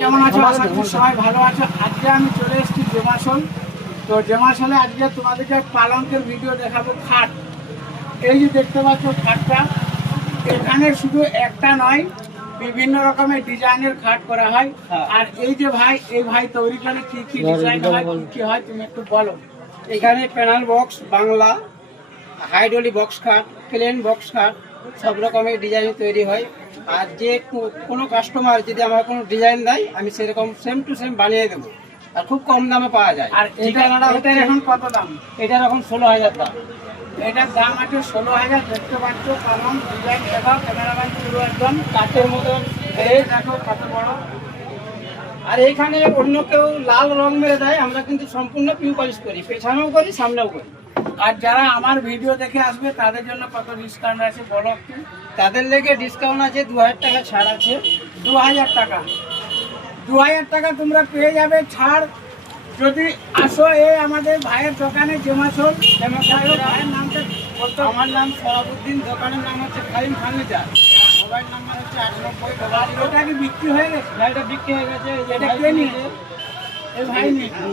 কেমন আছো? আশা করি সবাই ভালো আছো। আজকে আমি চলে এসেছি জেমাসল। তো জেমাসলে আজকে তোমাদেরকে পালঙ্কের ভিডিও দেখাবো। খাট, এই যে দেখতে পাচ্ছ খাটটা, এখানে শুধু একটা নয়, বিভিন্ন রকমের ডিজাইনের খাট করা হয়। আর এই যে ভাই, এই ভাই তৈরি করে কি কি ডিজাইন হয়, কি হয় তুমি একটু বলো। এখানে প্যানেল বক্স, বাংলা, হাইড্রোলি বক্স খাট, প্লেন বক্স খাট, সব রকমের ডিজাইন তৈরি হয়। আর যে কোনো কাস্টমার যদি আমার কোনো ডিজাইন দেয়, আমি সেরকম সেম টু সেম বানিয়ে দেবো। আর খুব কম দামে পাওয়া যায়। আর এটার এখন কত দাম? এটার এখন 16,000 দাম। এটার দাম আছে 16,000। দেখতে পাচ্ছ পালং ডিজাইন, দেখাও ক্যামেরাম্যান পুরো একদম কাঠের মতন। এই দেখো কত বড়। আর এইখানে অন্য কেউ লাল রং মেরে দেয়, আমরা কিন্তু সম্পূর্ণ পিউ পলিশ করি, পেছনেও করি, সামনেও করি। আর যারা আমার ভিডিও দেখে আসবে তাদের জন্য কত ডিসকাউন্ট আছে বলো একটু। তাদের লেগে ডিসকাউন্ট আছে, 2,000 টাকা ছাড় আছে। 2,000 টাকা, 2,000 টাকা তোমরা পেয়ে যাবে ছাড় যদি আসো এই আমাদের ভাইয়ের দোকানে জেমাসল। ভাইয়ের নামটা বলতো। আমার নাম সরাবুদ্দিন, দোকানের নাম হচ্ছে খালিম ফার্নিচার, মোবাইল নাম্বার হচ্ছে 98। আর ওটা কি বিক্রি হয়ে গেছে? গাড়িটা বিক্রি হয়ে গেছে। এটা কে নিয়েছে? এই ভাই নিয়েছে।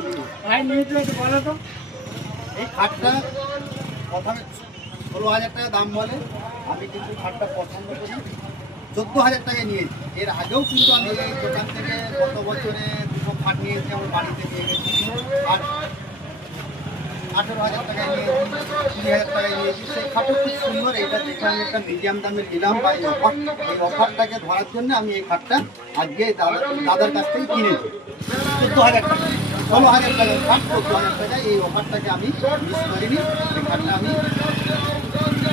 ভাই নিয়েছে, একটু বলো তো। এই খাটটা প্রথমে 16,000 টাকা দাম বলে, আমি কিন্তু খাটটা পছন্দ করি 14,000 টাকায় নিয়েছি। এর আগেও কিন্তু আমি এই দোকান থেকে গত বছরে দুটো খাট নিয়েছি, আমার বাড়িতে নিয়ে গেছি। আর 18,000 টাকায় নিয়েছি, 20,000 টাকায় নিয়েছি। সেই খাটটা খুব সুন্দর। এটা দেখে আমি একটা মিডিয়াম দামে নিলাম, বা এই অফারটাকে ধরার জন্য আমি এই খাটটা আজকে দাদার কাছ থেকে কিনেছি 14,000 টাকা। 16,000 টাকার খাট 14,000 টাকায়, এই অফারটাকে আমি মিস করিনি। এই খাটটা আমি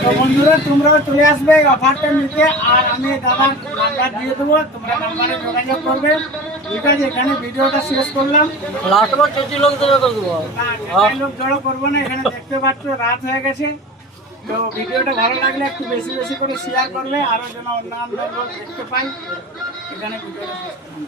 তো বন্ধুরা তোমরাও চলে আসবে এই অফারটা নিতে। আর আমি দাদার নাম্বার দিয়ে দেবো, তোমরা নাম্বারে যোগাযোগ করবে। ঠিক আছে, এখানে ভিডিওটা শেষ করলাম। লোক জড়ো করবো না, এখানে দেখতে পাচ্ছ রাত হয়ে গেছে। তো ভিডিওটা ভালো লাগলে একটু বেশি বেশি করে শেয়ার করবে, আরো যেন অন্যান্য লোক দেখতে পাই। এখানে ভিডিওটা শেষ করলাম।